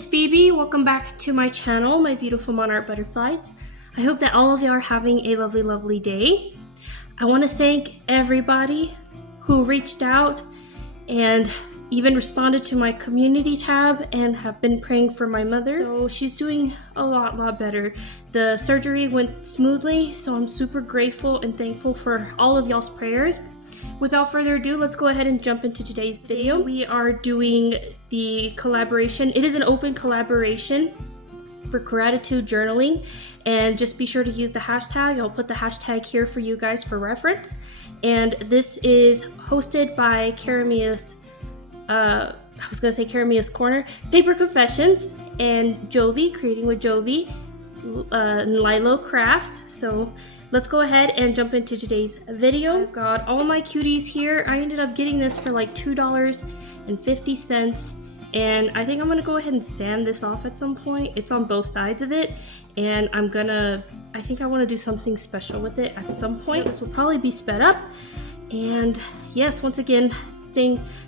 it's BB. Welcome back to my channel, my beautiful monarch butterflies. I hope that all of you are having a lovely, lovely day. I want to thank everybody who reached out and even responded to my community tab and have been praying for my mother. So she's doing a lot better. The surgery went smoothly, so I'm super grateful and thankful for all of y'all's prayers. Without further ado, let's go ahead and jump into today's video. We are doing the collaboration. It is an open collaboration for gratitude journaling, and just be sure to use the hashtag. I'll put the hashtag here for you guys for reference. And this is hosted by Caramia's Caramia's Corner, Paper Confessions, and Jovi, Creating with Jovi, Lilo Crafts. So let's go ahead and jump into today's video. I've got all my cuties here. I ended up getting this for like $2.50, and I think I'm gonna go ahead and sand this off at some point. It's on both sides of it, and I think I want to do something special with it at some point. This will probably be sped up. And yes, once again,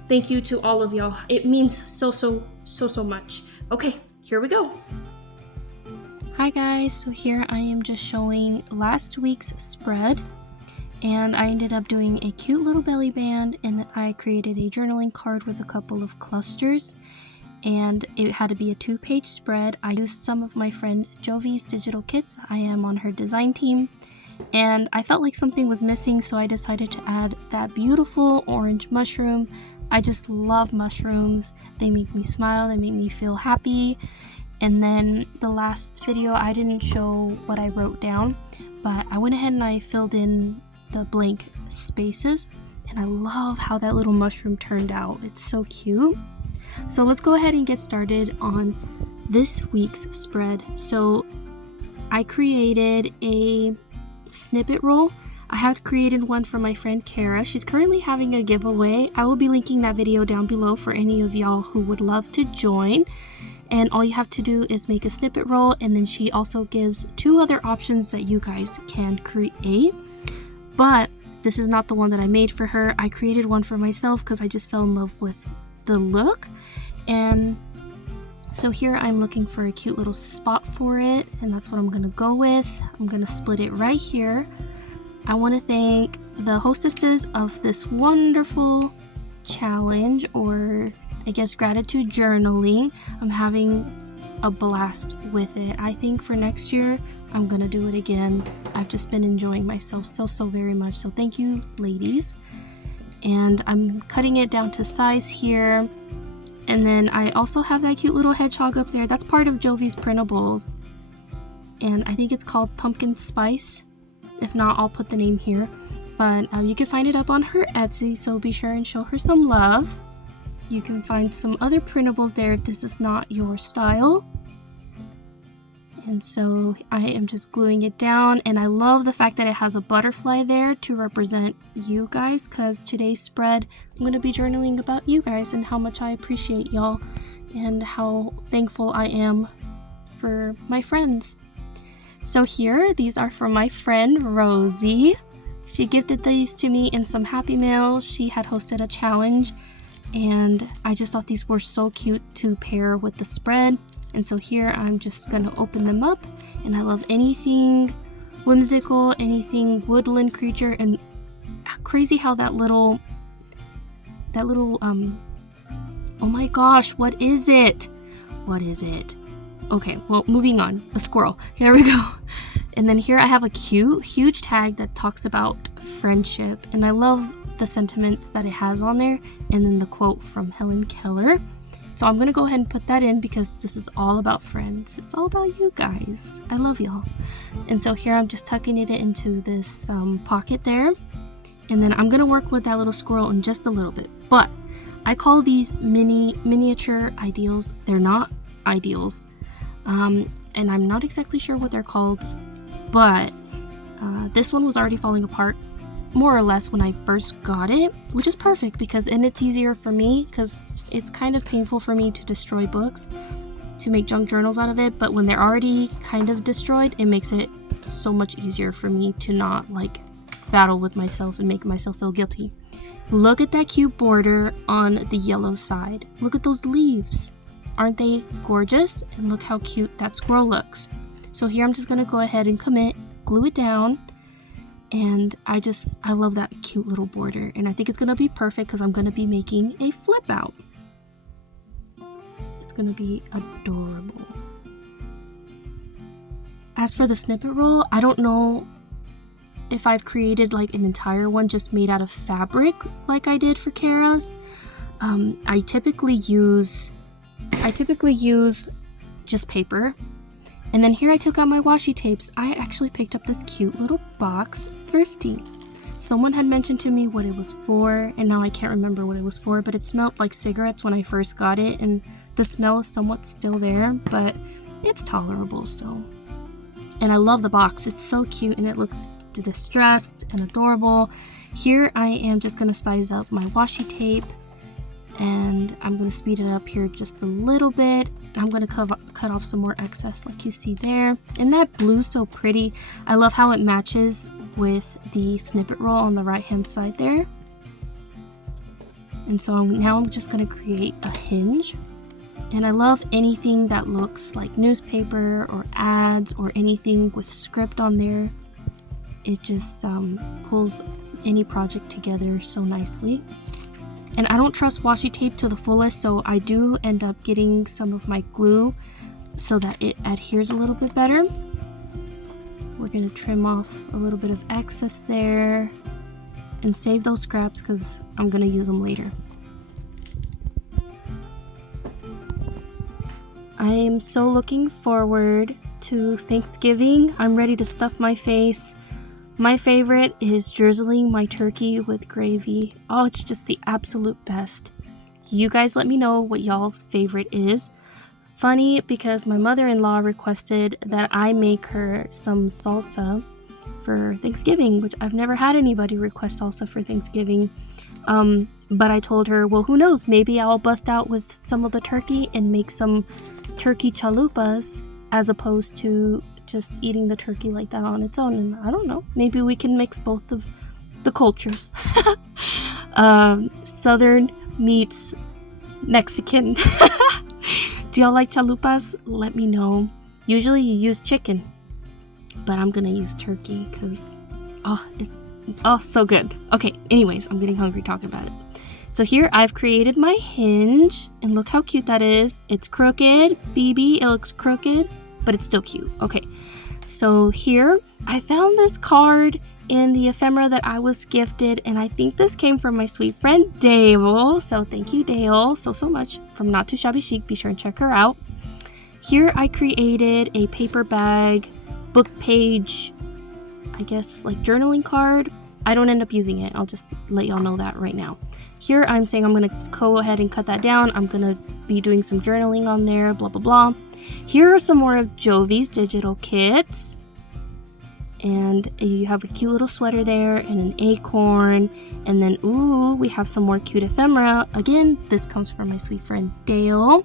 thank you to all of y'all. It means so much. Okay, here we go. Hi guys, so here I am just showing last week's spread, and I ended up doing a cute little belly band, and then I created a journaling card with a couple of clusters, and it had to be a 2-page spread. I used some of my friend Jovis digital kits. I am on her design team, and I felt like something was missing, so I decided to add that beautiful orange mushroom. I just love mushrooms. They make me smile, they make me feel happy. And then the last video, I didn't show what I wrote down, but I went ahead and I filled in the blank spaces, and I love how that little mushroom turned out. It's so cute. So let's go ahead and get started on this week's spread. So I created a snippet roll. I have created one for my friend Cara. She's currently having a giveaway. I will be linking that video down below for any of y'all who would love to join. And all you have to do is make a snippet roll, and then she also gives 2 other options that you guys can create. But this is not the one that I made for her. I created one for myself because I just fell in love with the look. And so here I'm looking for a cute little spot for it, and that's what I'm gonna go with. I'm gonna split it right here. I want to thank the hostesses of this wonderful challenge, or I guess gratitude journaling. I'm having a blast with it. I think for next year I'm gonna do it again. I've just been enjoying myself so very much, so thank you ladies. And I'm cutting it down to size here, and then I also have that cute little hedgehog up there. That's part of Jovi's printables, and I think it's called Pumpkin Spice. If not, I'll put the name here, but you can find it up on her Etsy, so be sure and show her some love. You can find some other printables there if this is not your style. And so I am just gluing it down, and I love the fact that it has a butterfly there to represent you guys, because today's spread I'm going to be journaling about you guys and how much I appreciate y'all and how thankful I am for my friends. So here, these are from my friend Rosie. She gifted these to me in some Happy Mail. She had hosted a challenge, and I just thought these were so cute to pair with the spread. And so here I'm just gonna open them up, and I love anything whimsical, anything woodland creature, and crazy how that little oh my gosh, what is it? Okay, well, moving on. A squirrel. Here we go. And then here I have a cute, huge tag that talks about friendship, and I love the sentiments that it has on there, and then the quote from Helen Keller. So I'm gonna go ahead and put that in because this is all about friends. It's all about you guys. I love y'all. And so here I'm just tucking it into this pocket there, and then I'm gonna work with that little squirrel in just a little bit. But I call these miniature ideals. They're not ideals, and I'm not exactly sure what they're called, but this one was already falling apart more or less when I first got it, which is perfect because it's easier for me, because it's kind of painful for me to destroy books, to make junk journals out of it, but when they're already kind of destroyed, it makes it so much easier for me to not like battle with myself and make myself feel guilty. Look at that cute border on the yellow side. Look at those leaves. Aren't they gorgeous? And look how cute that squirrel looks. So here I'm just going to go ahead and commit, glue it down. And I love that cute little border. And I think it's going to be perfect because I'm going to be making a flip out. It's going to be adorable. As for the snippet roll, I don't know if I've created like an entire one just made out of fabric like I did for Cara's. I typically use just paper. And then here I took out my washi tapes. I actually picked up this cute little box, thrifty. Someone had mentioned to me what it was for, and now I can't remember what it was for, but it smelled like cigarettes when I first got it, and the smell is somewhat still there, but it's tolerable, so. And I love the box. It's so cute, and it looks distressed and adorable. Here I am just going to size up my washi tape, and I'm going to speed it up here just a little bit. I'm going to cut off some more excess like you see there. And that blue's so pretty. I love how it matches with the snippet roll on the right hand side there. And so now I'm just going to create a hinge. And I love anything that looks like newspaper or ads or anything with script on there. It just pulls any project together so nicely. And I don't trust washi tape to the fullest, so I do end up getting some of my glue so that it adheres a little bit better. We're going to trim off a little bit of excess there and save those scraps because I'm going to use them later. I am so looking forward to Thanksgiving. I'm ready to stuff my face. My favorite is drizzling my turkey with gravy. Oh, it's just the absolute best. You guys let me know what y'all's favorite is. Funny because my mother-in-law requested that I make her some salsa for Thanksgiving, which I've never had anybody request salsa for Thanksgiving. But I told her, well, who knows? Maybe I'll bust out with some of the turkey and make some turkey chalupas as opposed to just eating the turkey like that on its own. And I don't know, maybe we can mix both of the cultures. Southern meets Mexican. Do y'all like chalupas? Let me know. Usually you use chicken, but I'm gonna use turkey because it's so good. Okay, anyways, I'm getting hungry talking about it. So here I've created my hinge, and look how cute that is. It's crooked, BB, it looks crooked, but it's still cute. Okay, so here I found this card in the ephemera that I was gifted, and I think this came from my sweet friend Dale. So thank you, Dale, so much from Not Too Shabby Chic. Be sure and check her out. Here I created a paper bag, book page, I guess like journaling card. I don't end up using it. I'll just let y'all know that right now. Here I'm saying I'm going to go ahead and cut that down. I'm going to be doing some journaling on there, blah, blah, blah. Here are some more of Jovis digital kits. And you have a cute little sweater there and an acorn. And then, ooh, we have some more cute ephemera. Again, this comes from my sweet friend Dale.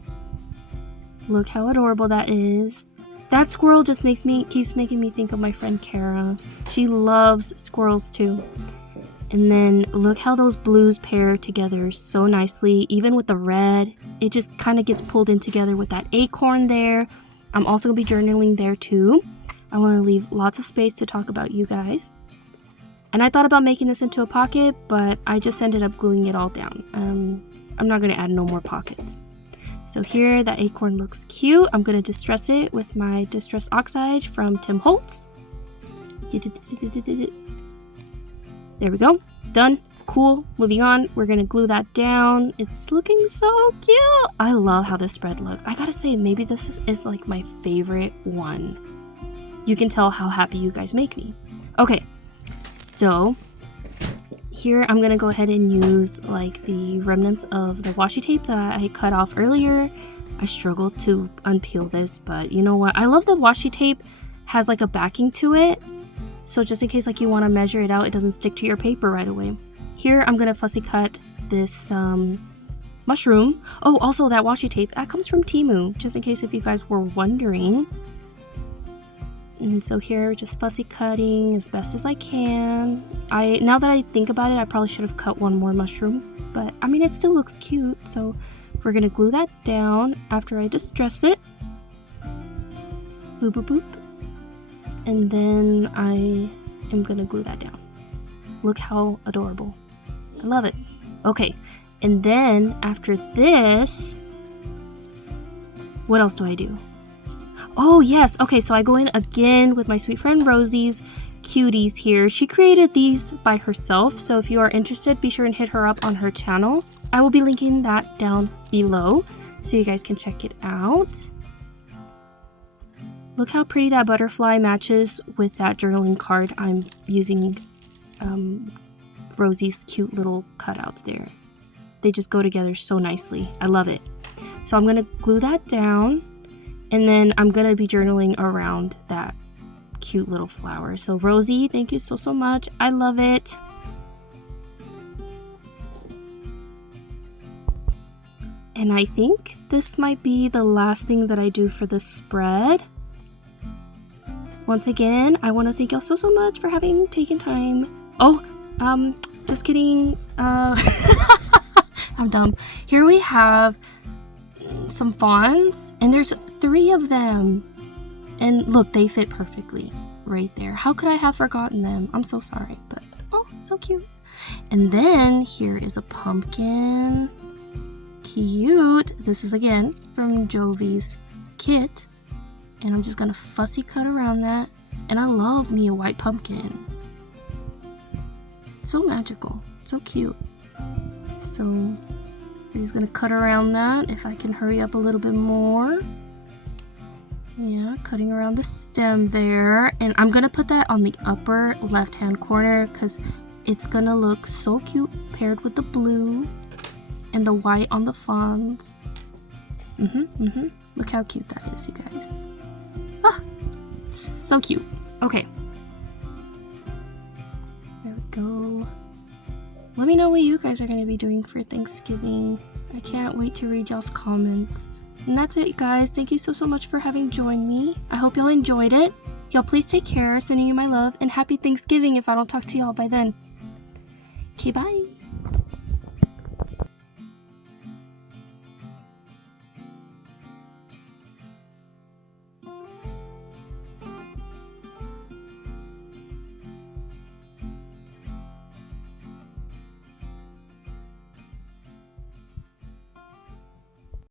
Look how adorable that is. That squirrel just keeps making me think of my friend Cara. She loves squirrels too. And then look how those blues pair together so nicely, even with the red. It just kind of gets pulled in together with that acorn there. I'm also going to be journaling there too. I want to leave lots of space to talk about you guys. And I thought about making this into a pocket, but I just ended up gluing it all down. I'm not going to add no more pockets. So here, that acorn looks cute. I'm going to distress it with my Distress Oxide from Tim Holtz. There we go. Done. Cool. Moving on. We're going to glue that down. It's looking so cute. I love how this spread looks. I gotta say, maybe this is like my favorite one. You can tell how happy you guys make me. Okay. So here I'm going to go ahead and use like the remnants of the washi tape that I cut off earlier. I struggled to unpeel this, but you know what? I love that washi tape has like a backing to it. So just in case like you want to measure it out, it doesn't stick to your paper right away. Here I'm going to fussy cut this mushroom. Oh, also that washi tape, that comes from Temu, just in case if you guys were wondering. And so here, just fussy cutting as best as I can. Now that I think about it, I probably should have cut one more mushroom. But, I mean, it still looks cute, so We're gonna glue that down after I distress it. Boop, boop, boop. And then I am gonna glue that down. Look how adorable. I love it. Okay, and then after this, what else do I do? Oh yes, okay, so I go in again with my sweet friend Rosie's cuties here. She created these by herself, so if you are interested, be sure and hit her up on her channel. I will be linking that down below so you guys can check it out. Look how pretty that butterfly matches with that journaling card I'm using. Rosie's cute little cutouts there. They just go together so nicely. I love it. So I'm gonna glue that down, and then I'm gonna be journaling around that cute little flower. So Rosie, thank you so much. I love it. And I think this might be the last thing that I do for the spread. Once again, I want to thank y'all so much for having taken time. Oh, just kidding. I'm dumb. Here we have some fawns, and there's 3 of them. And look, they fit perfectly right there. How could I have forgotten them? I'm so sorry, but oh, so cute. And then here is a pumpkin. Cute. This is again from Jovis kit. And I'm just gonna fussy cut around that. And I love me a white pumpkin. So magical. So cute. So I'm just gonna cut around that. If I can hurry up a little bit more. Yeah, cutting around the stem there. And I'm gonna put that on the upper left hand corner because it's gonna look so cute paired with the blue and the white on the fawns. Look how cute that is, you guys. Ah, so cute. Okay. There we go. Let me know what you guys are going to be doing for Thanksgiving. I can't wait to read y'all's comments. And that's it, guys. Thank you so much for having joined me. I hope y'all enjoyed it. Y'all please take care. Sending you my love and happy Thanksgiving if I don't talk to y'all by then. Okay, bye.